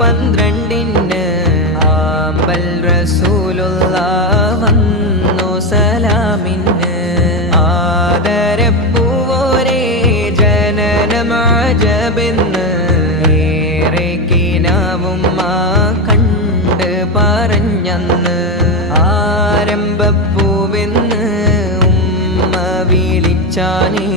12 ആമ്പൽ റസൂലുള്ള വന്നു സലാമിന്. ആദരപ്പൂവോരേ ജനനമാജബെന്ന് ഏറെ കിനാവും കണ്ട് പറഞ്ഞന്ന്. ആരംഭപ്പൂവെന്ന് ഉമ്മ വിളിച്ചാനേ